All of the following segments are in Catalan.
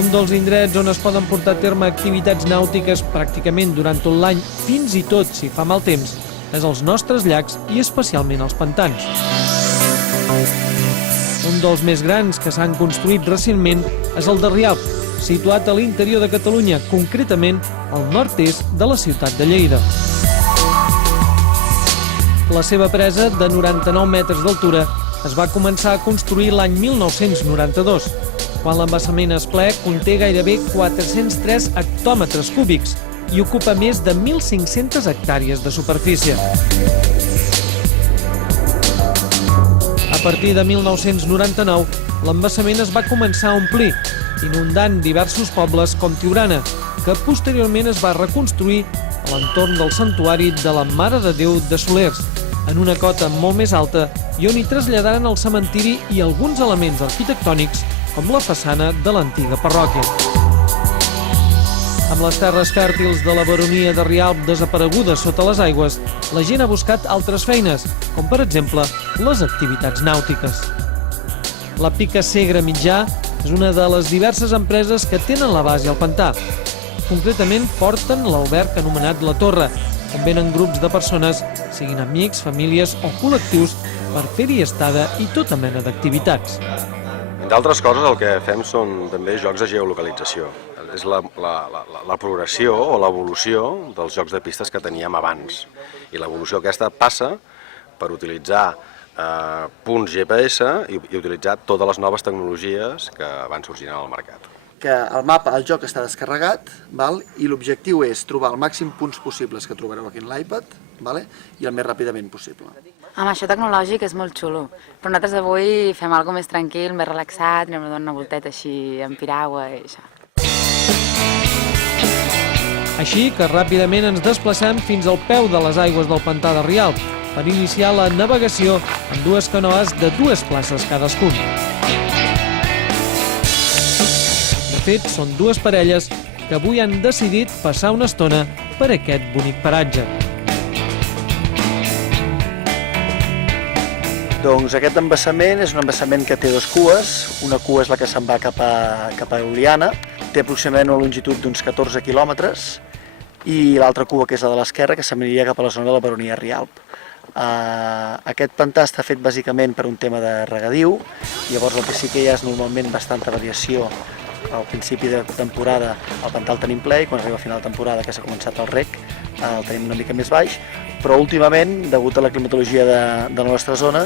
Un dels indrets on es poden portar a terme activitats nàutiques pràcticament durant tot l'any, fins i tot si fa mal temps, és els nostres llacs i especialment els pantans. Un dels més grans que s'han construït recentment és el de Rialp, situat a l'interior de Catalunya, concretament al nord-est de la ciutat de Lleida. La seva presa, de 99 metres d'altura, es va començar a construir l'any 1992, quan l'embassament és ple conté gairebé 403 hectòmetres cúbics i ocupa més de 1.500 hectàrees de superfície. A partir de 1999, l'embassament es va començar a omplir, inundant diversos pobles com Tiurana, que posteriorment es va reconstruir a l'entorn del santuari de la Mare de Déu de Solers, en una cota molt més alta i on hi traslladaren el cementiri i alguns elements arquitectònics com la façana de l'antiga parròquia. Amb les terres fèrtils de la baronia de Rialp desaparegudes sota les aigües, la gent ha buscat altres feines, com per exemple les activitats nàutiques. La Pica Segre Mitjà és una de les diverses empreses que tenen la base al pantà. Concretament porten l'alberg anomenat La Torre, on venen grups de persones, siguin amics, famílies o col·lectius, per fer-hi estada i tota mena d'activitats. D'altres coses el que fem són també jocs de geolocalització. És la progressió o l'evolució dels jocs de pistes que teníem abans. I l'evolució aquesta passa per utilitzar punts GPS i utilitzar totes les noves tecnologies que van sorgint al mercat. Que el mapa, el joc està descarregat, i l'objectiu és trobar el màxim punts possibles que trobareu aquí en l'iPad i el més ràpidament possible. Amb això tecnològic és molt xulo, però nosaltres avui fem alguna més tranquil, més relaxat, anem a donar una volteta així en piragua i això. Així que ràpidament ens desplacem fins al peu de les aigües del pantà de Rialp per iniciar la navegació amb dues canoes de 2 places cadascun. De fet, són 2 parelles que avui han decidit passar una estona per aquest bonic paratge. Doncs aquest embassament és un embassament que té 2 cues. Una cua és la que se'n va cap a Oliana, té aproximadament una longitud d'uns 14 quilòmetres, i l'altra cua, que és la de l'esquerra, que se'n aniria cap a la zona de la baronia de Rialp. Aquest pantà està fet bàsicament per un tema de regadiu, llavors el que sí que hi ha és normalment bastanta variació. Al principi de temporada el pantà el tenim ple i quan arriba a final de temporada, que s'ha començat el rec, el tenim una mica més baix, però últimament, degut a la climatologia de la nostra zona,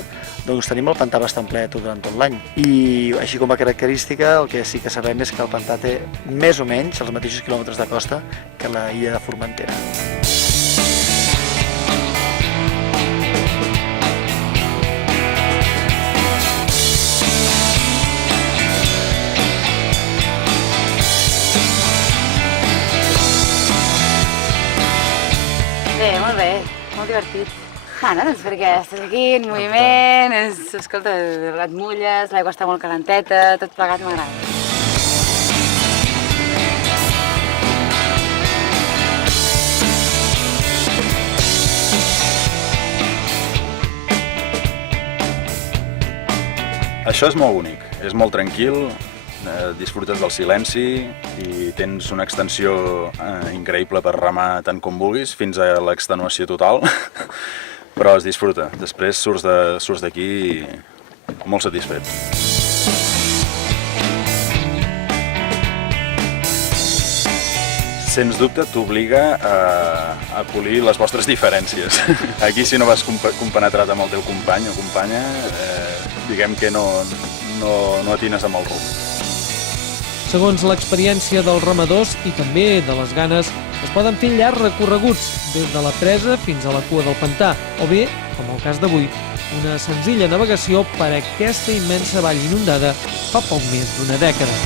doncs tenim el pantà bastant ple durant tot l'any. I així com a característica, el que sí que sabem és que el pantà té més o menys els mateixos quilòmetres de costa que la illa de Formentera. Bé, molt divertit. Doncs perquè estàs aquí en moviment, escolta, et mulles, l'aigua està molt calenteta, tot plegat m'agrada. Això és molt bonic, és molt tranquil, disfrutes del silenci i tens una extensió increïble per remar tant com vulguis, fins a l'extenuació total, però es disfruta. Després surts d'aquí molt satisfet. Sens dubte t'obliga a polir les vostres diferències. Aquí, si no vas compenetrat amb el teu company o companya, diguem que no atines amb el rumb. Segons l'experiència dels remadors i també de les ganes, es poden fer llargs recorreguts des de la presa fins a la cua del pantà, o bé, com el cas d'avui, una senzilla navegació per aquesta immensa vall inundada fa poc més d'una dècada.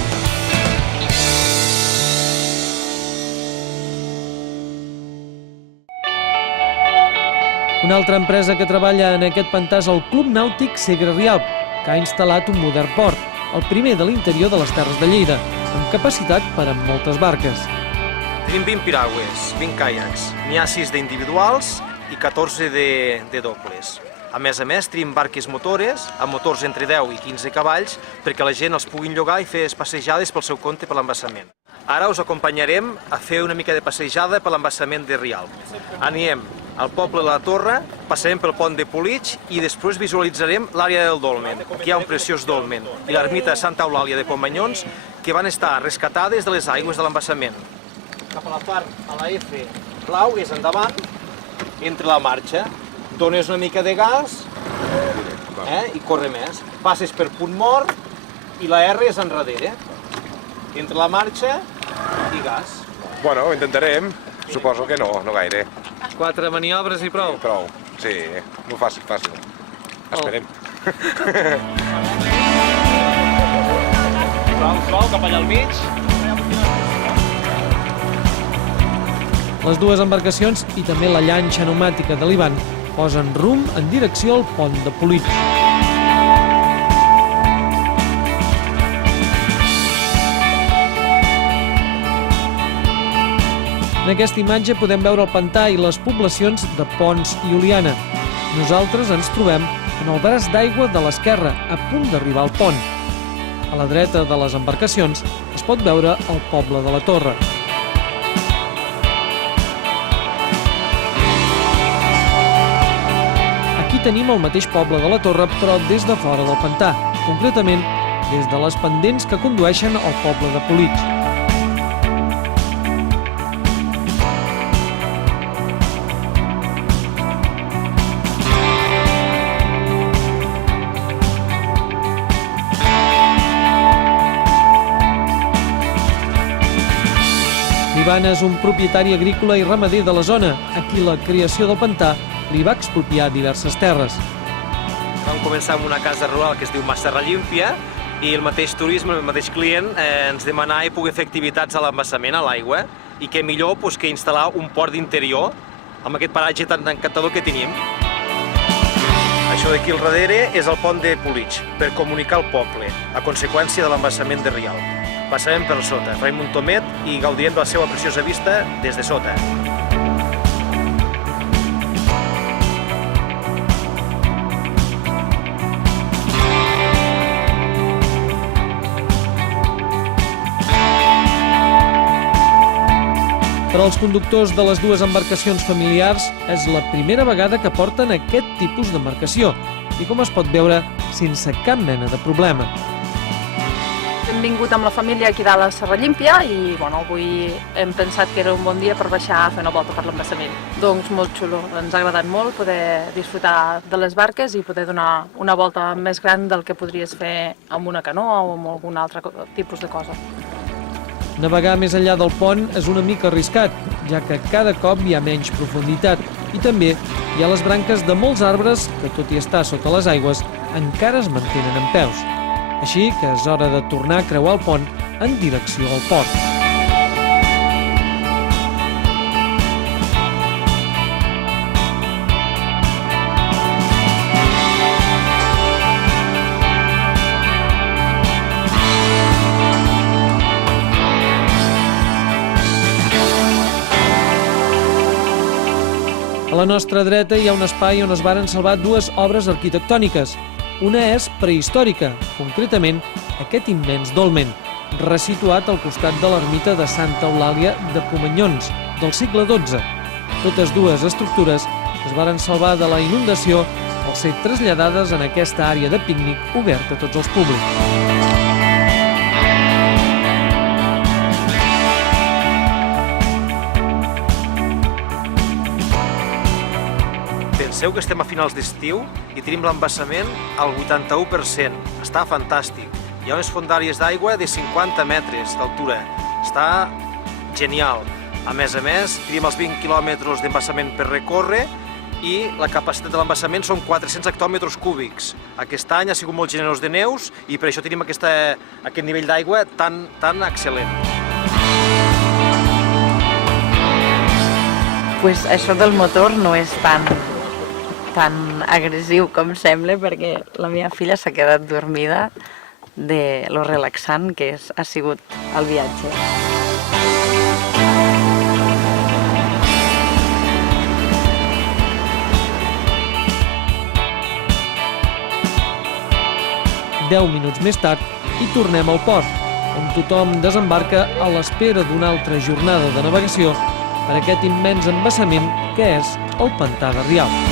Una altra empresa que treballa en aquest pantà és el Club Nàutic Segre Rialp, que ha instal·lat un modern port, el primer de l'interior de les Terres de Lleida, amb capacitat per a moltes barques. Tenim 20 piragües, 20 caiacs. N'hi ha 6 d'individuals i 14 de dobles. A més, tenim barques motores, amb motors entre 10 i 15 cavalls, perquè la gent els puguin llogar i fer passejades pel seu compte per l'embassament. Ara us acompanyarem a fer una mica de passejada per l'embassament de Rialb. Anirem al poble de la Torre, passarem pel pont de Politx i després visualitzarem l'àrea del dolmen, que hi ha un preciós dolmen, i l'ermita de Santa Eulàlia de Comanyons, que van estar rescatades de les aigües de l'embassament. Cap a la part, a la F blau, és endavant, entre la marxa, dones una mica de gas i corre més. Passes per punt mort i la R és enrere. Entre la marxa i gas. Bueno, ho intentarem. Suposo que no gaire. 4 maniobres i prou. Prou, sí, molt fàcil. Esperem. Prou, cap allà al mig. Les dues embarcacions i també la llanxa pneumàtica de l'Ivan posen rumb en direcció al pont de Politx. En aquesta imatge podem veure el pantà i les poblacions de Ponts i Oliana. Nosaltres ens trobem en el braç d'aigua de l'esquerra, a punt d'arribar al pont. A la dreta de les embarcacions es pot veure el poble de la Torre. Aquí tenim el mateix poble de la Torre, però des de fora del pantà, concretament des de les pendents que condueixen al poble de Politx. L'Ivan és un propietari agrícola i ramader de la zona, a qui la creació del pantà li va expropiar diverses terres. Vam començar amb una casa rural que es diu Mas Serra Llímpia i el mateix turisme, el mateix client ens demanava poder fer activitats a l'embassament, a l'aigua, i què millor que instal·lar un port d'interior amb aquest paratge tan encantador que tenim. Això d'aquí al darrere és el pont de Politx, per comunicar el poble, a conseqüència de l'embassament de Rialb. Passarem per sota, farem un tomet i gaudirem de la seva preciosa vista des de sota. Per als conductors de les dues embarcacions familiars és la primera vegada que porten aquest tipus d'embarcació i, com es pot veure, sense cap mena de problema. Hem vingut amb la família aquí dalt a Serra Llímpia i avui hem pensat que era un bon dia per baixar a fer una volta per l'embassament. Doncs molt xulo, ens ha agradat molt poder disfrutar de les barques i poder donar una volta més gran del que podries fer amb una canoa o amb algun altre tipus de cosa. Navegar més enllà del pont és una mica arriscat, ja que cada cop hi ha menys profunditat i també hi ha les branques de molts arbres que, tot i estar sota les aigües, encara es mantenen en peus. Així que és hora de tornar a creuar el pont en direcció al port. A la nostra dreta hi ha un espai on es varen salvar dues obres arquitectòniques. Una és prehistòrica, concretament aquest immens dolmen, resituat al costat de l'ermita de Santa Eulàlia de Comanyons, del segle XII. Totes dues estructures es varen salvar de la inundació al ser traslladades en aquesta àrea de pícnic oberta a tots els públics. Penseu que estem a finals d'estiu i tenim l'embassament al 81%. Està fantàstic. Hi ha unes fondàries d'aigua de 50 metres d'altura. Està genial. A més, tenim els 20 quilòmetres d'embassament per recórrer i la capacitat de l'embassament són 400 hectòmetres cúbics. Aquest any ha sigut molt generós de neus i per això tenim aquest nivell d'aigua tan excel·lent. Pues això del motor no és tan agressiu com sembla, perquè la meva filla s'ha quedat dormida de lo relaxant que ha sigut el viatge. 10 minuts més tard i tornem al port, on tothom desembarca a l'espera d'una altra jornada de navegació per aquest immens embassament que és el pantà de Rialb.